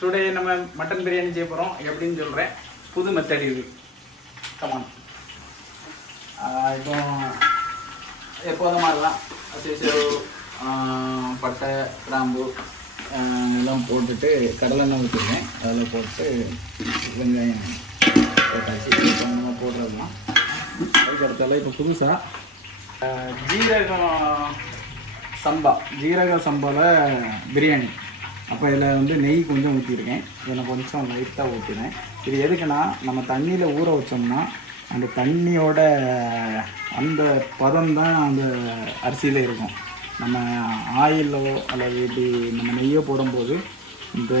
Today நம்ம mutton biryani செய்ய போகிறோம். எப்படின்னு சொல்கிறேன். புது மெத்தட் இது. கமான். இப்போ எப்போதும் மாதிரிலாம் பட்டை கிராம்பு எல்லாம் போட்டுட்டு கடலெண்ணெய் ஊற்றிருக்கேன். அதில் போட்டு வெங்காயம் போட்டாச்சு. இப்போ நம்ம போடுறதுலாம் அதுக்கடுத்தால இப்போ புதுசாக ஜீரக சம்பாவில் பிரியாணி. அப்போ இதில் வந்து நெய் கொஞ்சம் ஊற்றிருக்கேன். இதில் கொஞ்சம் லைட்டாக ஊற்றினேன். இது எதுக்குன்னா நம்ம தண்ணியில் ஊற வச்சோம்னா அந்த தண்ணியோட அந்த பதம் தான் அந்த அரிசியில் இருக்கும். நம்ம ஆயிலோ அல்லது இப்படி நம்ம நெய்யோ போடும்போது இந்த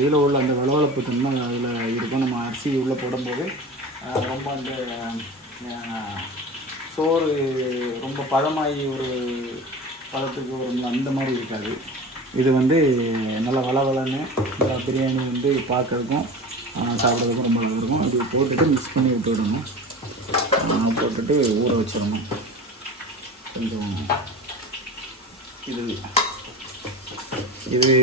இதில் உள்ள அந்த வளவளப்பு தன்மை அதில் இருக்கும். நம்ம அரிசி உள்ளே போடும்போது ரொம்ப அந்த சோறு ரொம்ப பதமாகி ஒரு பதத்துக்கு ஒரு அந்த மாதிரி இருக்காது. இது வந்து நல்லா வளவளன்னு பிரியாணி வந்து பார்க்குறதுக்கும் சாப்பிட்றதுக்கும் ரொம்ப நல்லா இருக்கும். அது போட்டுட்டு மிக்ஸ் பண்ணி விட்டுவிடணும். போட்டுட்டு ஊற வச்சிடணும். கொஞ்சம் இது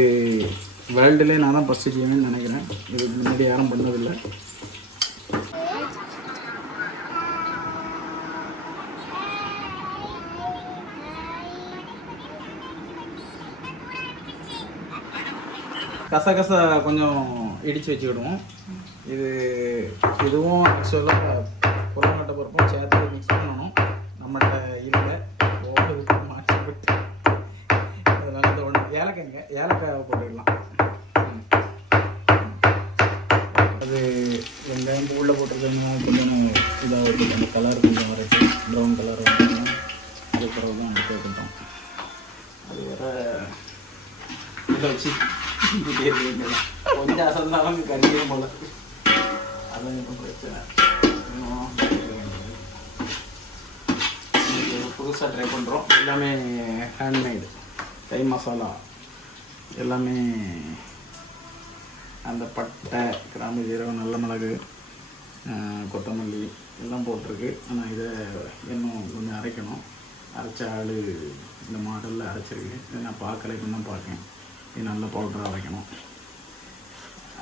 வேர்ல்டுலேயே நான் தான் ஃபஸ்ட்டு செய்வேன்னு நினைக்கிறேன். இதுக்கு முன்னாடி யாரும் பண்ணதில்லை. கசகசா கொஞ்சம் இடித்து வச்சுக்கிடுவோம். இதுவும் ஆக்சுவலாக புறநாட்ட பருப்பும் சேர்த்து மிக்ஸ் பண்ணணும். நம்மகிட்ட இல்லை ஓடுறதுக்கு மாற்றி விட்டு அதனால் இந்த ஒன்று ஏலக்காய் போட்டுக்கலாம். அது வெங்காயம் உள்ளே போட்டுருக்கோம்னா கொஞ்சம் இதாக இருக்குது. அந்த கலர் கொஞ்சம் வரைச்சி ப்ரௌன் கலர் வந்துட்டோம்னா அதுக்கப்புறம் தான் எடுத்து வைக்கிட்டோம். அது வேறு இதை வச்சு கொஞ்சம் அசந்தாலும் கறியும் போல. அதான் இப்போ பிரச்சனை. புதுசாக ட்ரை பண்ணுறோம். எல்லாமே ஹேண்ட்மேடு. தை மசாலா எல்லாமே அந்த பட்டை கிராம்பு ஜீரகம் நல்ல மிளகு கொத்தமல்லி எல்லாம் போட்டிருக்கு. ஆனால் இதை இன்னும் கொஞ்சம் அரைக்கணும். அரைச்ச ஆள் இந்த மாடலில் அரைச்சிருக்கு. இதை நான் பார்க்கல, இப்போ தான் பார்க்கேன். இது நல்ல பவுடராக அரைக்கணும்.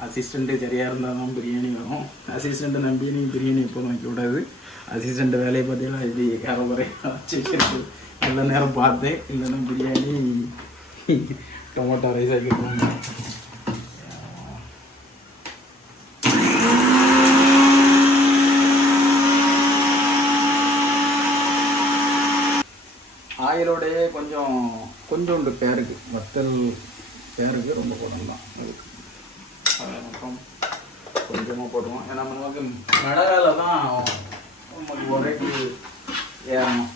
அசிஸ்டண்ட்டு சரியாக இருந்தால் தான் பிரியாணி வரும். அசிஸ்டண்ட்டை நம்பி நீங்கள் பிரியாணி எப்போதும் வைக்கக்கூடாது. அசிஸ்டண்ட்டு வேலையை பார்த்தீங்கன்னா இப்படி கரமுறை வச்சுக்கிறது நல்ல நேரம் பார்த்தேன். இல்லைன்னா பிரியாணி டொமேட்டோ ரைஸ் ஆக்கிடுவோம். ஆயிலோடையே கொஞ்சோண்டு பேருக்கு வத்தல் பேருக்கு ரொம்ப போடலாம். அப்புறம் கொஞ்சமாக போடுவோம். ஏன்னா நமக்கு மிளகால தான் நமக்கு உரைக்கு ஏறணும்.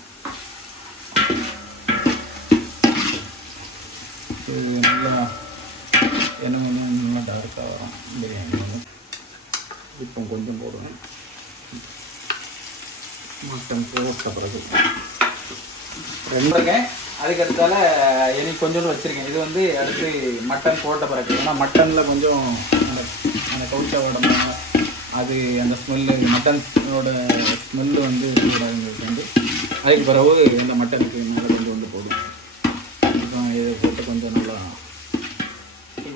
நல்லா எண்ணெய் கொஞ்சம் நல்லா டார்க்காக வரும் பிரியாணி. இப்போ கொஞ்சம் போடுவேன். மட்டன் போட்ட பிறகு ரெண்டுங்க. அதுக்கடுத்தால எனக்கு கொஞ்சோண்டு வச்சுருக்கேன். இது வந்து அடுத்து மட்டன் போட்ட பிறகு. ஏன்னா மட்டனில் கொஞ்சம் அந்த கவுச்சா உடம்பு அது அந்த ஸ்மெல்லு மட்டனோட ஸ்மெல்லு வந்து கூடாதுங்கிறது வந்து அதுக்கு பிறகு அந்த மட்டனுக்கு மேலே கொஞ்சம் வந்து போடும். இப்போ இதை போட்டு கொஞ்சம் நல்லா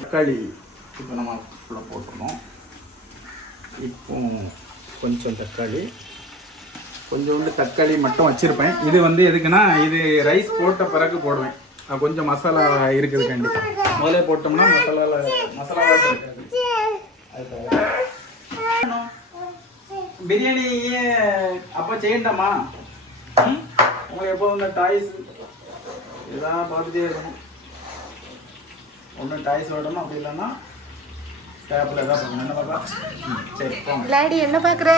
தக்காளி இப்போ நம்ம ஃபுல்லாக போட்டுருந்தோம். இப்போ கொஞ்சம் தக்காளி கொஞ்சோண்டு தக்காளி மட்டும் வச்சுருப்பேன். இது வந்து எதுக்குன்னா இது ரைஸ் போட்ட பிறகு போடுவேன். கொஞ்சம் மசாலா இருக்குது கண்டிப்பாக. முதல்ல போட்டோம்னா மசாலா இருக்காது. அதுக்காக பிரியாணியே அப்போ செய்யண்டாமா? உங்களுக்கு எப்போதும் இந்த டாய்ஸ் இதான் பார்த்துட்டே இருக்கணும். ஒன்று டாய்ஸ் விடணும். அப்படி இல்லைன்னா டேப்பில் எதாவது பண்ணணும். என்ன பார்க்கலாம்? சரி போங்க. என்ன பார்க்குற?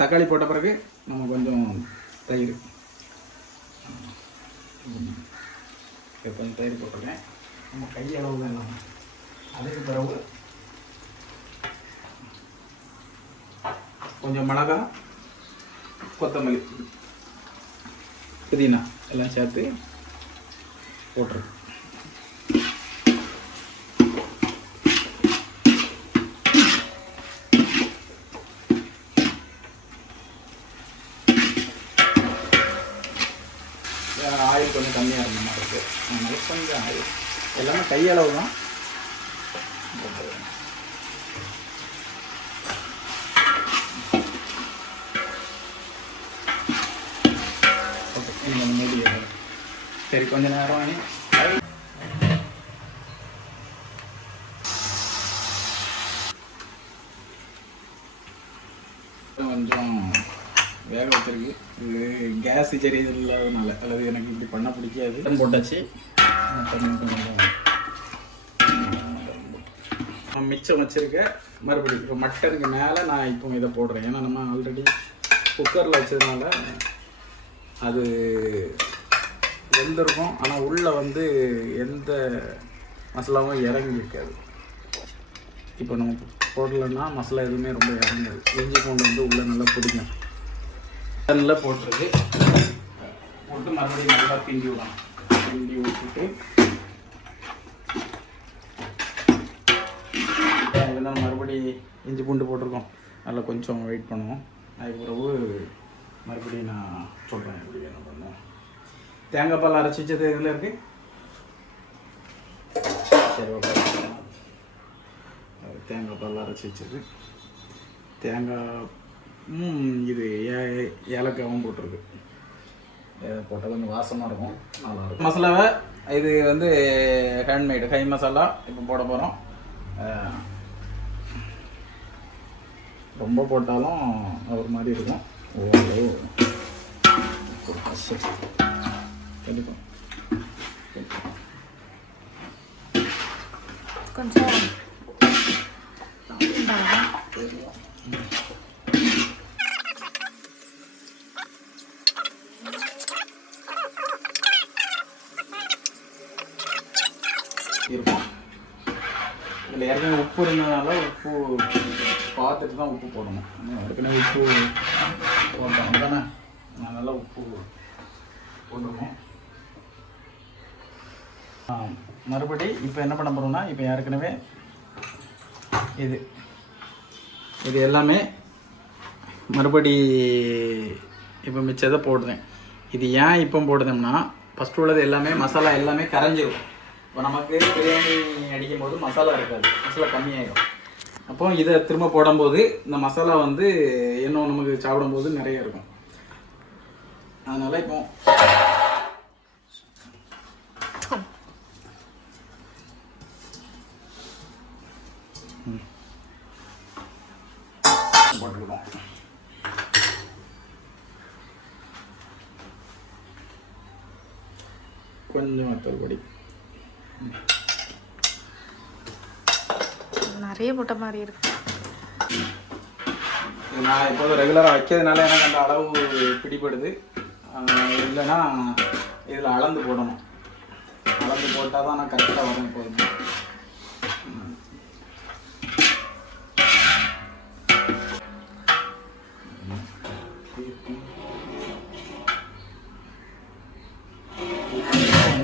தக்காளி போட்ட பிறகு நம்ம கொஞ்சம் தயிர் கொஞ்சம் தயிர் போட்டிருக்கேன். நம்ம கையளவு தான் இல்லாமல் அதுக்கு பிறகு கொஞ்சம் மிளகா கொத்தமல்லி புதினா எல்லாம் சேர்த்து போட்டுருக்கு. ஆயில் கொஞ்சம் கம்மியாக இருந்த மாதிரி இருக்குது. அதனால கொஞ்சம் ஆயில் எல்லாமே கையளவு தான். சரி, கொஞ்ச நேரம் கொஞ்சம் வேக வச்சிருக்கு. இது கேஸ் சரி இல்லாததுனால, அல்லது எனக்கு இப்படி பண்ண பிடிக்காது. போட்டாச்சு. மிச்சம் வச்சுருக்கேன். மறுபடியும் இப்போ மட்டனுக்கு மேலே நான் இப்போ இதை போடுறேன். ஏன்னா நம்ம ஆல்ரெடி குக்கரில் வச்சதுனால அது வெந்திருக்கும். ஆனால் உள்ளே வந்து எந்த மசாலாவும் இறங்கி இருக்காது. இப்போ நம்ம போடலைன்னா மசாலா எதுவுமே ரொம்ப இறங்காது. இஞ்சி பூண்டு வந்து உள்ளே நல்லா பிடிக்கும். நல்லா போட்டுருக்கு. போட்டு மறுபடியும் நல்லா கிண்டி விடலாம். கிண்டி விட்டுட்டு மறுபடி இஞ்சி பூண்டு போட்டிருக்கோம். நல்லா கொஞ்சம் வெயிட் பண்ணுவோம். அதுக்கு பிறகு மறுபடியும் நான் சொல்கிறேன் எப்படி என்ன பண்ணுவோம். தேங்காய் பால் அரைச்சி வச்சது இதில் இருக்குது. சரி, ஓகே. தேங்காய் பால் அரைச்சி வச்சது. தேங்காய் இது ஏலக்காவும் போட்டிருக்கு. போட்டால் கொஞ்சம் வாசமாக இருக்கும், நல்லாயிருக்கும். மசாலாவை இது வந்து ஹேண்ட்மேடு கை மசாலா இப்போ போட போகிறோம். ரொம்ப போட்டாலும் ஒரு மாதிரி இருக்கும். கண்டிப்பாக கொஞ்சம் இருக்கும். இதில் ஏற்கனவே உப்பு இருந்ததுனால உப்பு பார்த்துட்டு தான் உப்பு போடணும். ஏற்கனவே உப்பு போட்டோம் தானே, நல்லா உப்பு போட்டுருவோம். மறுபடி இப்போ என்ன பண்ண போகிறோம்னா, இப்போ ஏற்கனவே இது எல்லாமே மறுபடி இப்போ மிச்சதை போடுறேன். இது ஏன் இப்போ போடுதோம்னா, ஃபஸ்ட்டு உள்ளது எல்லாமே மசாலா எல்லாமே கரைஞ்சிடும். இப்போ நமக்கு பிரியாணி அடிக்கும் போது மசாலா இருக்காது, மசாலா கம்மியாயிடும். அப்போ இதை திரும்ப போடும்போது இந்த மசாலா வந்து இன்னும் நமக்கு சாப்பிடும்போது நிறைய இருக்கும். அதனால் இப்போ போட்டுக்கிடுவோம். கொஞ்சம் வத்தல் பொடி நிறைய போட்ட மாதிரி இருக்கு. நான் இப்போது ரெகுலராக வைக்கிறதுனால எனக்கு அந்த அளவு பிடிப்படுது. இல்லைன்னா இதில் அளந்து போடணும். அளந்து போட்டால் தான் நான் கரெக்டாக வரும். இப்போது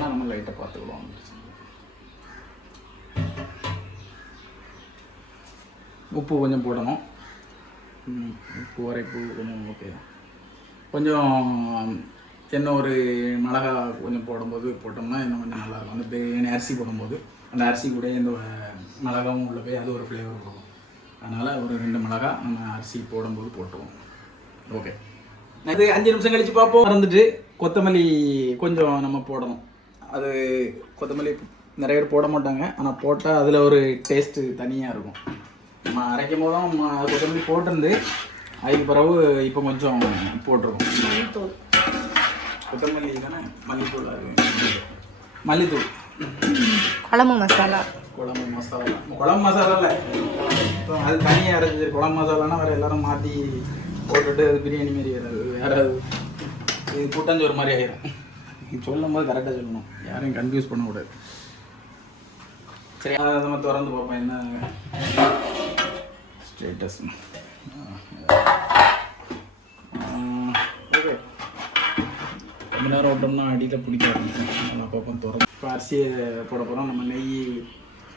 நம்ம லைட்டாக பார்த்துக்கிடுவோம். உப்பு கொஞ்சம் போடணும். உப்பு உரைப்பு கொஞ்சம் ஓகே. கொஞ்சம் இன்னும் ஒரு மிளகா கொஞ்சம் போடும்போது போட்டோம்னா இன்னும் கொஞ்சம் நல்லாயிருக்கும். அந்த பிரியாணி அரிசி போடும்போது அந்த அரிசி கூட இந்த மிளகாவும் உள்ளே போய் அது ஒரு ஃப்ளேவர் கொடுக்கும். அதனால் ஒரு 2 மிளகா நம்ம அரிசி போடும்போது போட்டுருவோம். ஓகே, இது 5 நிமிஷம் கழித்து பார்ப்போம். மறந்துட்டு கொத்தமல்லி கொஞ்சம் நம்ம போடணும். அது கொத்தமல்லி நிறைய பேர் போட மாட்டாங்க, ஆனால் போட்டால் அதில் ஒரு டேஸ்ட்டு தனியாக இருக்கும். நம்ம அரைக்கும் போதும் கொத்தமல்லி போட்டிருந்து அதுக்கு பிறகு இப்போ கொஞ்சம் போட்டிருக்கோம். மல்லித்தூள், கொத்தமல்லி தானே, மல்லித்தூள், மல்லித்தூள், குழம்பு மசாலா. குழம்பு மசாலா இல்லை, இப்போ அது தனியாக அரைச்சி குழம்பு மசாலானா வேறு எல்லாரும் மாற்றி போட்டுட்டு அது பிரியாணி மாரி வேறு இது கூட்டாஞ்சோறு மாதிரி ஆயிரும். சொல்லும் போது கரெக்டாக சொல்லணும், யாரையும் கன்ஃபியூஸ் பண்ணக்கூடாது. சரி, அதை நம்ம திறந்து பார்ப்போம் என்ன ஸ்டேட்டஸ். ஓகே, ரொம்ப நேரம் விட்டோம்னா அடியில் பிடிக்க ஆரம்பிக்கும். நல்லா பார்ப்போம் திறந்து. இப்போ அரிசியை போட போகிறோம். நம்ம நெய்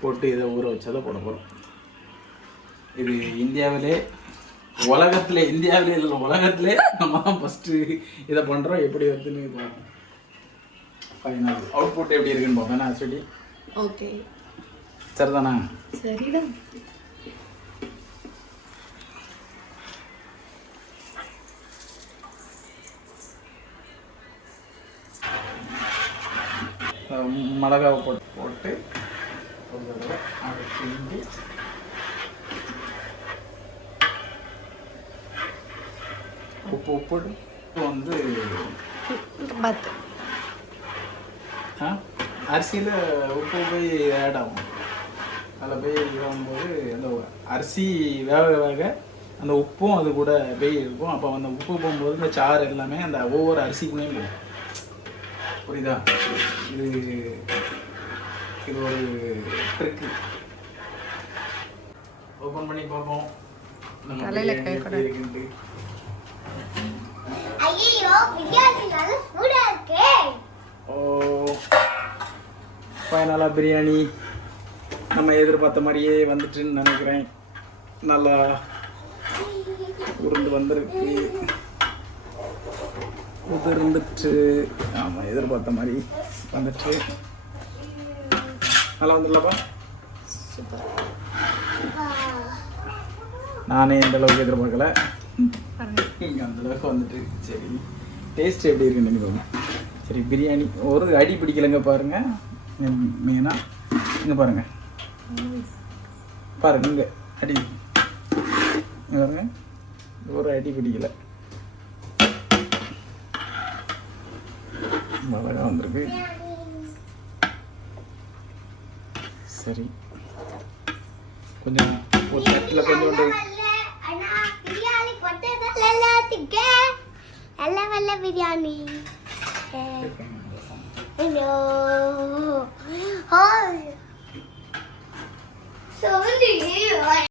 போட்டு இதை ஊற வச்சதை போட போகிறோம். இது இந்தியாவிலே இல்லை உலகத்திலே நம்ம தான் ஃபஸ்ட்டு இதை பண்ணுறோம். எப்படி வருதுன்னு பார்ப்போம். ஃபைனல் அவுட்புட் எப்படி இருக்குன்னு பார்ப்பேன் ஆக்சுவலி. ஓகே சரிதானா? சரிதான். மிளகாவை போட்டு ஒரு தடவை அதை கிண்டி உப்பு வந்து பத்து அரிசியில் உப்பு போய் ஆட் ஆகும். அதில் போய் இதாகும்போது அந்த அரிசி வேக அந்த உப்பும் அது கூட போய் இருக்கும். அப்போ அந்த உப்பு போகும்போது இந்த சாறு எல்லாமே அந்த ஒவ்வொரு அரிசிக்குள்ளேயும் போகும். புரியுதா? இது ஒரு ட்ரிக்கு. ஓப்பன் பண்ணி பார்ப்போம். தலையில கை கூட ஃபைனலாக பிரியாணி நம்ம எதிர்பார்த்த மாதிரியே வந்துட்டுன்னு நினைக்கிறேன். நல்லா உருந்து வந்திருக்கு, உதிர்ந்துட்டு. ஆமாம், எதிர்பார்த்த மாதிரி வந்துட்டு நல்லா வந்துடலாப்பா. சூப்பர். நானே இந்த அளவுக்கு எதிர்பார்க்கல. இங்கே அந்தளவுக்கு வந்துட்டு. சரி, டேஸ்ட் எப்படி இருக்குன்னு நினைப்பாங்க. சரி, பிரியாணி ஒரு அடி பிடிக்கலைங்க பாருங்கள். மெயினாக இங்கே பாருங்கள் இங்கே அடி பாருங்க, ஒரு அடி பிடிக்கலை. அழகாக வந்திருக்கு. சரி, கொஞ்சம் ஒரு தட்டில் கொஞ்சோண்டு பிரியாணி.